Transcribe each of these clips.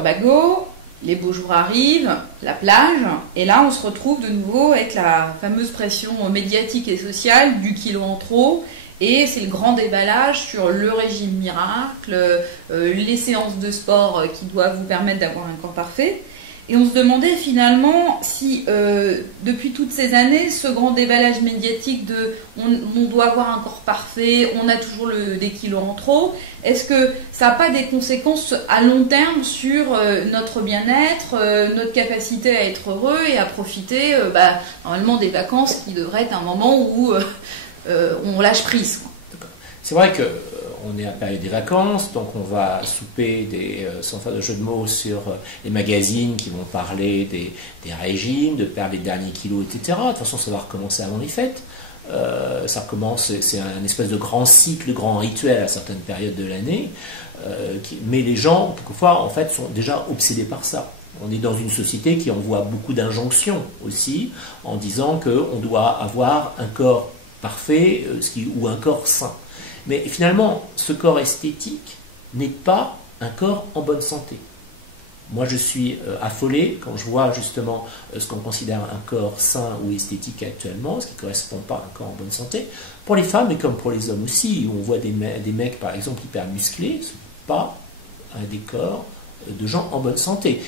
Turbago, les beaux jours arrivent, la plage, et là on se retrouve de nouveau avec la fameuse pression médiatique et sociale du kilo en trop, et c'est le grand déballage sur le régime miracle, les séances de sport qui doivent vous permettre d'avoir un corps parfait. Et on se demandait finalement si, depuis toutes ces années, ce grand déballage médiatique de on doit avoir un corps parfait, on a toujours des kilos en trop, est-ce que ça n'a pas des conséquences à long terme sur notre bien-être, notre capacité à être heureux et à profiter normalement des vacances qui devraient être un moment où on lâche prise, quoi. C'est vrai que on est à la période des vacances, donc on va souper sans faire de jeu de mots sur les magazines qui vont parler des régimes, de perdre les derniers kilos, etc. De toute façon, ça va recommencer avant les fêtes. Ça recommence, c'est un espèce de grand cycle, de grand rituel à certaines périodes de l'année. Mais les gens, quelquefois, en fait, sont déjà obsédés par ça. On est dans une société qui envoie beaucoup d'injonctions aussi, en disant qu'on doit avoir un corps parfait ou un corps sain. Mais finalement, ce corps esthétique n'est pas un corps en bonne santé. Moi, je suis affolé quand je vois justement ce qu'on considère un corps sain ou esthétique actuellement, ce qui ne correspond pas à un corps en bonne santé. Pour les femmes, et comme pour les hommes aussi, où on voit des mecs, par exemple, hyper musclés, ce n'est pas un des corps de gens en bonne santé.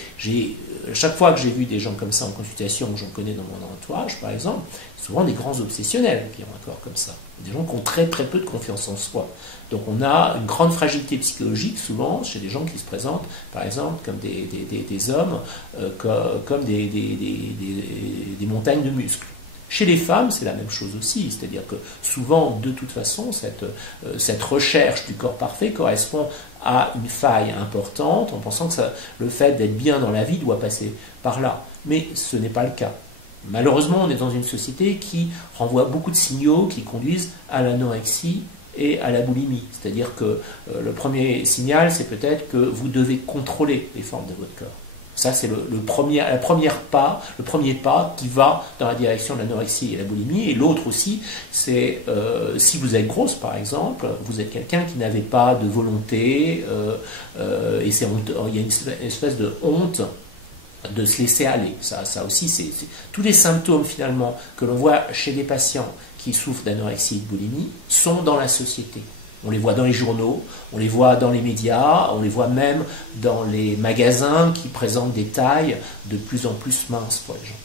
Chaque fois que j'ai vu des gens comme ça en consultation, que j'en connais dans mon entourage, par exemple, souvent des grands obsessionnels qui ont un corps comme ça. Des gens qui ont très très peu de confiance en soi. Donc on a une grande fragilité psychologique souvent chez des gens qui se présentent, par exemple, comme des hommes, comme des montagnes de muscles. Chez les femmes, c'est la même chose aussi, c'est-à-dire que souvent, de toute façon, cette recherche du corps parfait correspond à une faille importante, en pensant que le fait d'être bien dans la vie doit passer par là. Mais ce n'est pas le cas. Malheureusement, on est dans une société qui renvoie beaucoup de signaux qui conduisent à l'anorexie et à la boulimie. C'est-à-dire que le premier signal, c'est peut-être que vous devez contrôler les formes de votre corps. Ça, c'est le premier pas qui va dans la direction de l'anorexie et la boulimie. Et l'autre aussi, c'est si vous êtes grosse, par exemple, vous êtes quelqu'un qui n'avait pas de volonté, et c'est il y a une espèce de honte de se laisser aller. Ça aussi, c'est tous les symptômes finalement que l'on voit chez des patients qui souffrent d'anorexie et de boulimie sont dans la société. On les voit dans les journaux, on les voit dans les médias, on les voit même dans les magasins qui présentent des tailles de plus en plus minces pour les gens.